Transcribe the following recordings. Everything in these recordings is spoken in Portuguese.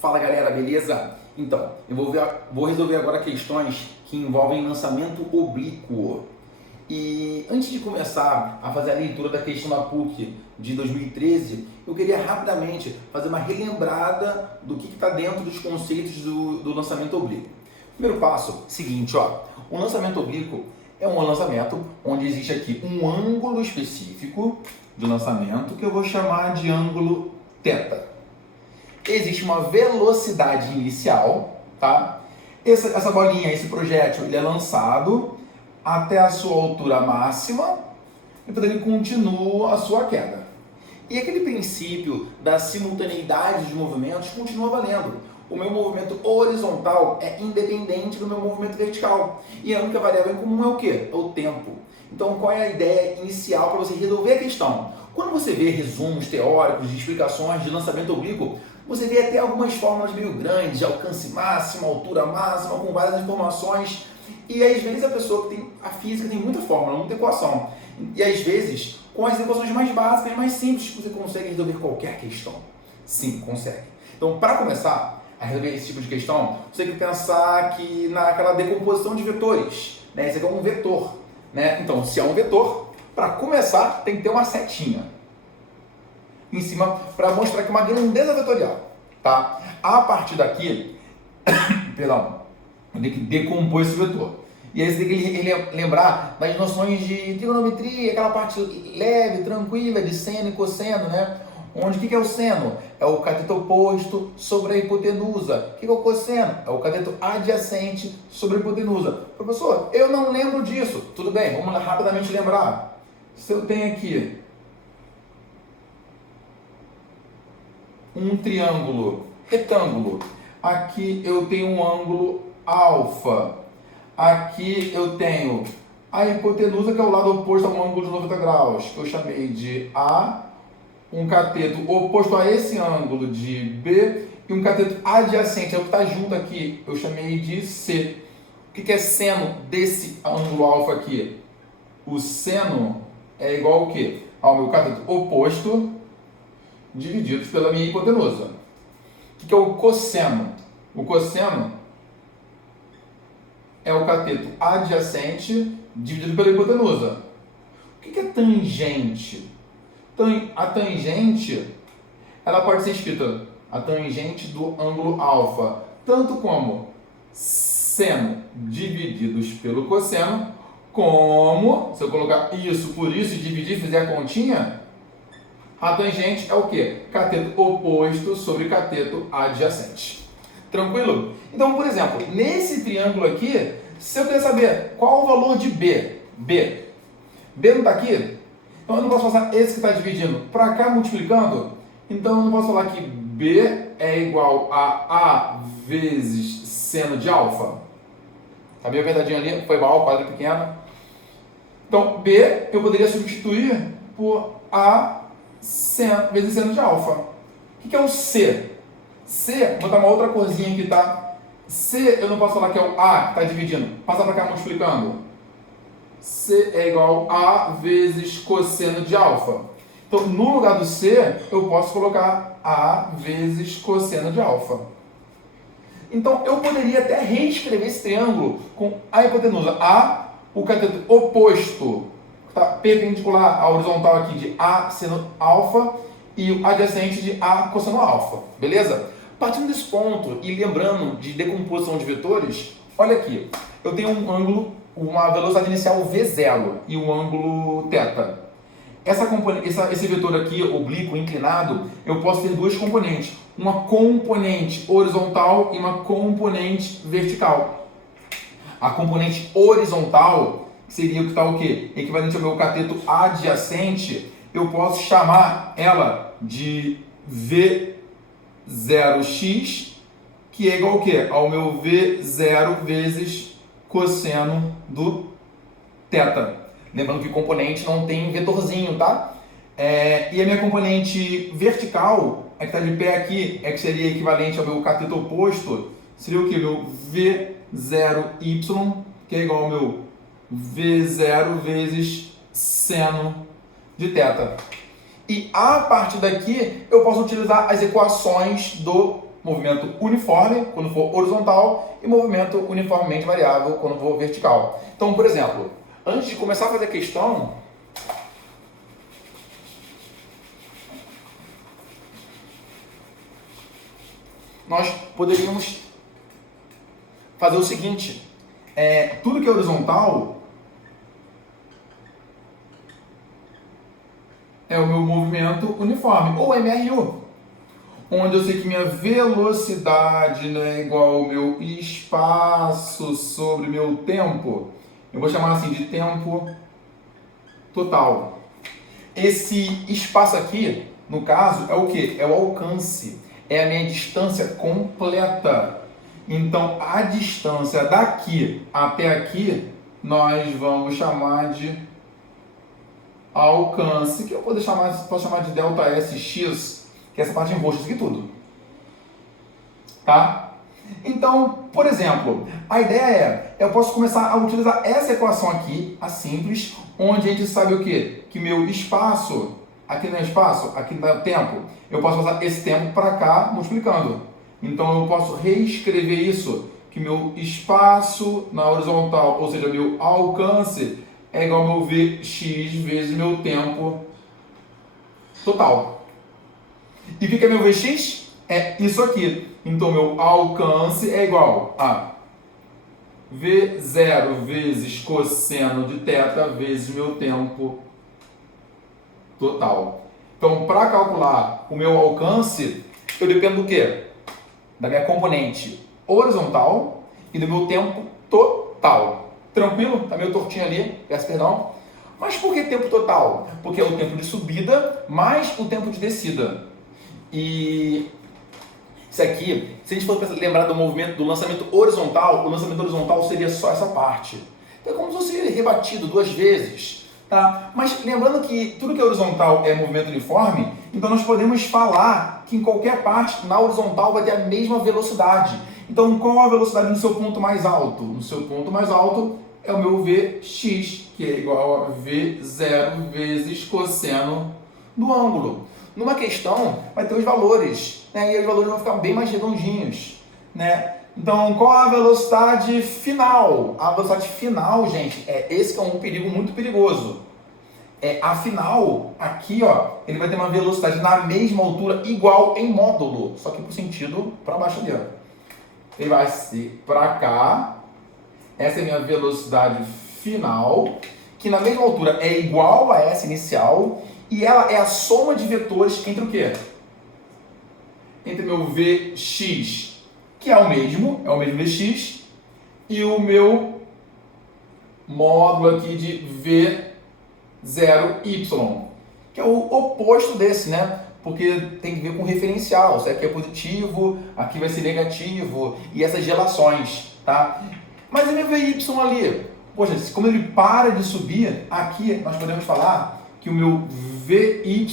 Fala galera, beleza? Então, eu vou resolver agora questões que envolvem lançamento oblíquo. E antes de começar a fazer a leitura da questão da PUC de 2013, eu queria rapidamente fazer uma relembrada do que está dentro dos conceitos do lançamento oblíquo. Primeiro passo, seguinte, o lançamento oblíquo é um lançamento onde existe aqui um ângulo específico de lançamento que eu vou chamar de ângulo θ. Existe uma velocidade inicial, tá? Essa bolinha, esse projétil, ele é lançado até a sua altura máxima e depois ele continua a sua queda. E aquele princípio da simultaneidade de movimentos continua valendo. O meu movimento horizontal é independente do meu movimento vertical. E a única variável em comum é o quê? É o tempo. Então, qual é a ideia inicial para você resolver a questão? Quando você vê resumos teóricos de explicações de lançamento oblíquo, você vê até algumas fórmulas meio grandes, de alcance máximo, altura máxima, com várias informações. E às vezes a pessoa que tem a física tem muita fórmula, muita equação. E às vezes, com as equações mais básicas, mais simples, você consegue resolver qualquer questão. Sim, consegue. Então, para começar a resolver esse tipo de questão, você tem que pensar aqui naquela decomposição de vetores. Né? Esse aqui é um vetor. Né? Então, se é um vetor, para começar, tem que ter uma setinha em cima para mostrar que é uma grandeza vetorial. Tá? A partir daqui, perdão, eu tenho que decompor esse vetor. E aí você tem que lembrar das noções de trigonometria, aquela parte leve, tranquila de seno e cosseno, né? Onde o que é o seno? É o cateto oposto sobre a hipotenusa. O que é o cosseno? É o cateto adjacente sobre a hipotenusa. Professor, eu não lembro disso. Tudo bem, vamos rapidamente lembrar. Se eu tenho aqui um triângulo retângulo, aqui eu tenho um ângulo alfa, aqui eu tenho a hipotenusa, que é o lado oposto a um ângulo de 90 graus, que eu chamei de A, um cateto oposto a esse ângulo de B e um cateto adjacente, é o que está junto aqui, eu chamei de C. O que é seno desse ângulo alfa aqui? O seno é igual ao quê? Ao meu cateto oposto divididos pela minha hipotenusa. O que é o cosseno? O cosseno é o cateto adjacente dividido pela hipotenusa. O que é tangente? A tangente, ela pode ser escrita a tangente do ângulo alfa, tanto como seno divididos pelo cosseno, como, se eu colocar isso por isso e dividir e fizer a continha, a tangente é o quê? Cateto oposto sobre cateto adjacente. Tranquilo? Então, por exemplo, nesse triângulo aqui, se eu querer saber qual o valor de B não está aqui, então eu não posso passar esse que está dividindo para cá multiplicando, então eu não posso falar que B é igual a A vezes seno de alfa. Tá bem apertadinho ali? Foi mal, quadro pequeno. Então, B eu poderia substituir por A vezes seno de alfa. O que é o C? C, vou botar uma outra corzinha aqui, tá? C, eu não posso falar que é o A que está dividindo. Passa para cá multiplicando. C é igual a A vezes cosseno de alfa. Então, no lugar do C, eu posso colocar A vezes cosseno de alfa. Então, eu poderia até reescrever esse triângulo com a hipotenusa A, o cateto oposto, que está perpendicular à horizontal aqui de A seno alfa, e o adjacente de A cosseno alfa. Beleza? Partindo desse ponto e lembrando de decomposição de vetores, olha aqui. Eu tenho um ângulo, uma velocidade inicial V0 e um ângulo θ. Esse vetor aqui, oblíquo, inclinado, eu posso ter duas componentes. Uma componente horizontal e uma componente vertical. A componente horizontal seria o que está o quê? Equivalente ao meu cateto adjacente, eu posso chamar ela de V0x, que é igual ao quê? Ao meu V0 vezes cosseno do θ. Lembrando que componente não tem vetorzinho, tá? E a minha componente vertical, é que está de pé aqui, é que seria equivalente ao meu cateto oposto, seria o quê? Meu V0y, que é igual ao meu V0 vezes seno de θ. E a partir daqui, eu posso utilizar as equações do movimento uniforme quando for horizontal e movimento uniformemente variável quando for vertical. Então, por exemplo, antes de começar a fazer a questão, nós poderíamos fazer o seguinte, tudo que é horizontal é o meu movimento uniforme, ou MRU, onde eu sei que minha velocidade não é igual ao meu espaço sobre meu tempo. Eu vou chamar assim de tempo total. Esse espaço aqui, no caso, é o que? É o alcance, é a minha distância completa. Então, a distância daqui até aqui, nós vamos chamar de alcance, que eu posso chamar de delta SX, que é essa parte em roxo, isso aqui tudo. Tá? Então, por exemplo, a ideia eu posso começar a utilizar essa equação aqui, a simples, onde a gente sabe o quê? Que meu espaço, aqui não é espaço, aqui não é tempo, eu posso passar esse tempo para cá multiplicando. Então eu posso reescrever isso, que meu espaço na horizontal, ou seja, meu alcance, é igual ao meu Vx vezes meu tempo total. E o que é meu Vx? É isso aqui. Então, meu alcance é igual a V0 vezes cosseno de θ vezes meu tempo total. Então, para calcular o meu alcance, eu dependo do quê? Da minha componente horizontal e do meu tempo total. Tranquilo? Tá meio tortinho ali, peço perdão. Mas por que tempo total? Porque é o tempo de subida mais o tempo de descida. E isso aqui, se a gente for lembrar do movimento do lançamento horizontal, o lançamento horizontal seria só essa parte. Então é como se fosse rebatido duas vezes. Tá? Mas lembrando que tudo que é horizontal é movimento uniforme, então nós podemos falar que em qualquer parte na horizontal vai ter a mesma velocidade. Então qual a velocidade no seu ponto mais alto? No seu ponto mais alto é o meu Vx, que é igual a V0 vezes cosseno do ângulo. Numa questão vai ter os valores, né? E os valores vão ficar bem mais redondinhos, né? Então, qual a velocidade final? A velocidade final, gente, esse que é um perigo muito perigoso. Afinal, aqui, ó, ele vai ter uma velocidade na mesma altura, igual em módulo, só que pro sentido para baixo ali, ó. Ele vai ser para cá. Essa é a minha velocidade final, que na mesma altura é igual a essa inicial, e ela é a soma de vetores entre o quê? Entre meu Vx, que é o mesmo Vx, e o meu módulo aqui de V0y, que é o oposto desse, né? Porque tem que ver com referencial, se aqui é positivo, aqui vai ser negativo, e essas relações, tá? Mas e meu Vy ali? Poxa, como ele para de subir, aqui nós podemos falar que o meu Vy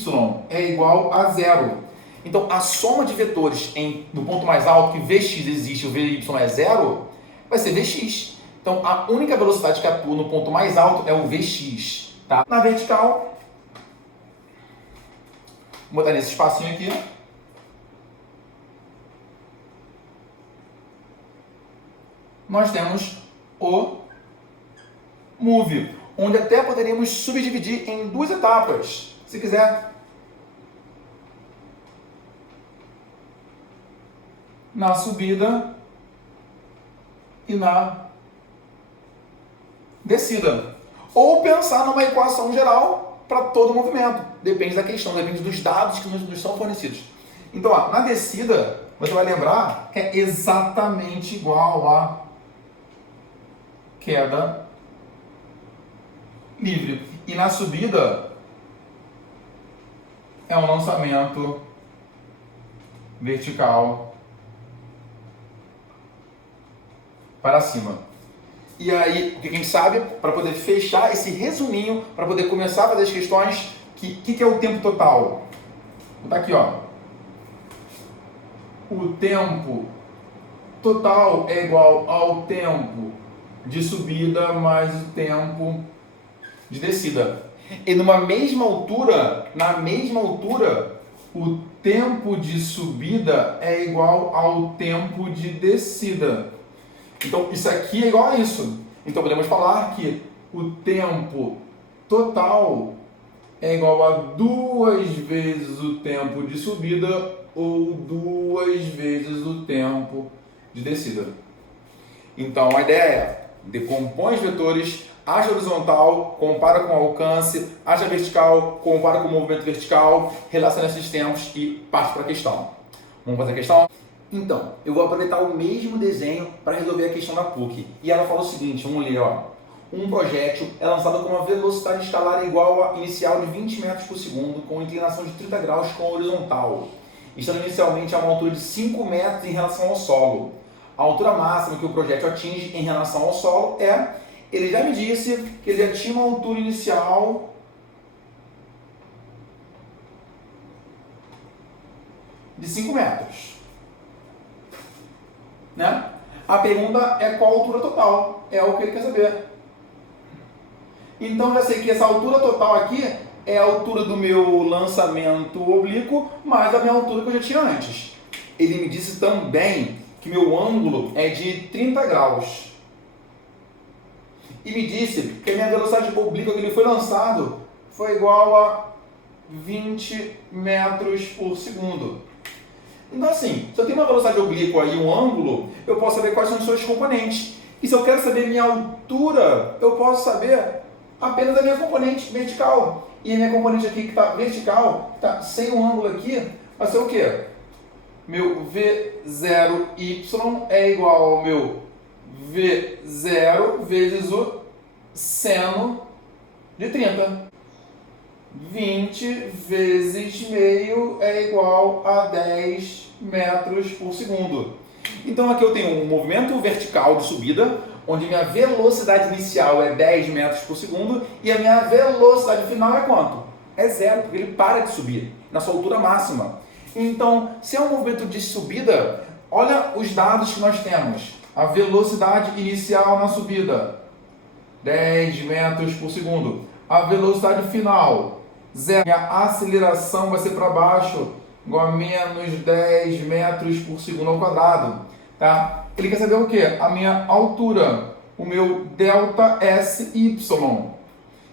é igual a zero. Então, a soma de vetores no ponto mais alto, que Vx existe e o Vy é zero, vai ser Vx. Então, a única velocidade que atua no ponto mais alto é o Vx. Tá? Na vertical, vou botar nesse espacinho aqui. Nós temos o move, onde até poderíamos subdividir em duas etapas, se quiser. Na subida e na descida. Ou pensar numa equação geral para todo o movimento. Depende da questão, depende dos dados que nos são fornecidos. Então, ó, na descida, você vai lembrar que é exatamente igual a queda livre. E na subida é um lançamento vertical para cima. E aí, o que a gente sabe? Para poder fechar esse resuminho, para poder começar a fazer as questões, que é o tempo total? Vou botar aqui, ó. O tempo total é igual ao tempo de subida mais o tempo de descida. E na mesma altura, o tempo de subida é igual ao tempo de descida. Então, isso aqui é igual a isso. Então, podemos falar que o tempo total é igual a 2 vezes o tempo de subida ou 2 vezes o tempo de descida. Então, a ideia é: decompõe os vetores, acha horizontal, compara com o alcance, acha vertical, compara com o movimento vertical, relaciona esses tempos e parte para a questão. Vamos fazer a questão? Então, eu vou aproveitar o mesmo desenho para resolver a questão da PUC. E ela fala o seguinte, vamos ler, ó. Um projétil é lançado com uma velocidade escalar igual à inicial de 20 metros por segundo, com inclinação de 30 graus com horizontal, estando inicialmente a uma altura de 5 metros em relação ao solo. A altura máxima que o projétil atinge em relação ao solo é... Ele já me disse que ele já tinha uma altura inicial de 5 metros. Né? A pergunta é qual a altura total. É o que ele quer saber. Então, eu já sei que essa altura total aqui é a altura do meu lançamento oblíquo mais a minha altura que eu já tinha antes. Ele me disse também que meu ângulo é de 30 graus. E me disse que a minha velocidade oblíqua que ele foi lançado foi igual a 20 metros por segundo. Então, assim, se eu tenho uma velocidade oblíqua e um ângulo, eu posso saber quais são os seus componentes. E se eu quero saber minha altura, eu posso saber apenas a minha componente vertical. E a minha componente aqui que está vertical, que está sem o ângulo aqui, vai ser o quê? Meu V0y é igual ao meu V0 vezes o seno de 30. 20 vezes meio é igual a 10 metros por segundo. Então aqui eu tenho um movimento vertical de subida, onde minha velocidade inicial é 10 metros por segundo e a minha velocidade final é quanto? É zero, porque ele para de subir na sua altura máxima. Então, se é um movimento de subida, olha os dados que nós temos. A velocidade inicial na subida, 10 metros por segundo. A velocidade final, zero. Minha aceleração vai ser para baixo, igual a menos 10 metros por segundo ao quadrado. Tá? Ele quer saber o quê? A minha altura, o meu delta SY,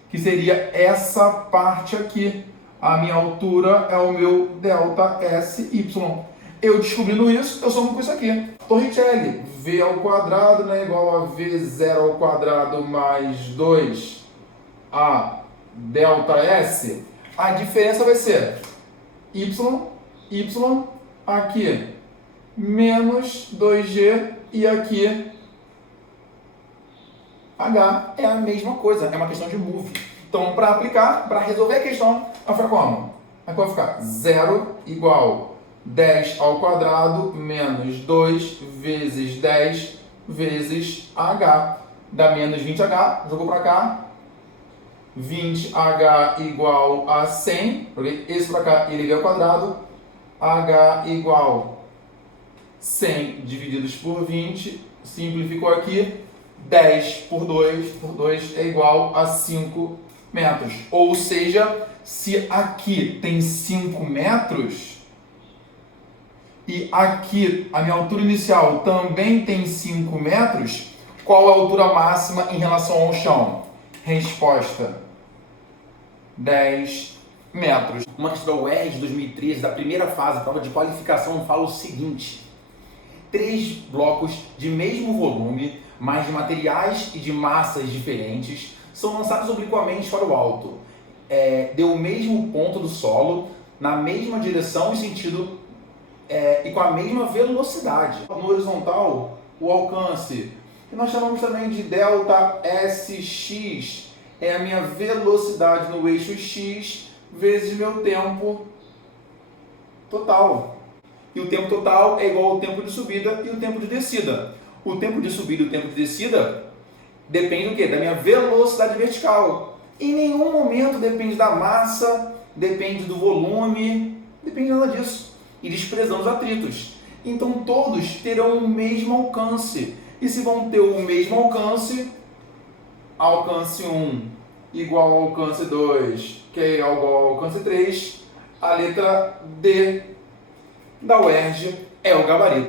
que seria essa parte aqui. A minha altura é o meu delta SY. Eu descobrindo isso, eu somo com isso aqui. Torricelli, V ao quadrado, né, igual a V0 ao quadrado mais 2 a delta S. A diferença vai ser Y aqui menos 2G e aqui H. É a mesma coisa, é uma questão de move. Então, para aplicar, para resolver a questão, vai ficar como? Aqui vai ficar 0 igual 10 ao quadrado menos 2 vezes 10 vezes H. Dá menos 20H, jogou para cá. 20H igual a 100, joguei esse para cá e liguei ao quadrado. H igual 100 divididos por 20, simplificou aqui. 10 por 2 é igual a 5 metros. Ou seja, se aqui tem 5 metros e aqui a minha altura inicial também tem 5 metros, qual a altura máxima em relação ao chão? Resposta: 10 metros. Uma questão da UERJ de 2013, da primeira fase, prova de qualificação, fala o seguinte: 3 blocos de mesmo volume, mas de materiais e de massas diferentes, são lançados obliquamente para o alto. Deu o mesmo ponto do solo, na mesma direção e sentido e com a mesma velocidade. No horizontal, o alcance, que nós chamamos também de delta SX, é a minha velocidade no eixo X vezes meu tempo total. E o tempo total é igual ao tempo de subida e o tempo de descida. O tempo de subida e o tempo de descida depende do quê? Da minha velocidade vertical. Em nenhum momento depende da massa, depende do volume, depende nada disso. E desprezando os atritos. Então todos terão o mesmo alcance. E se vão ter o mesmo alcance, alcance 1 igual ao alcance 2, que é igual ao alcance 3, a letra D da UERJ é o gabarito.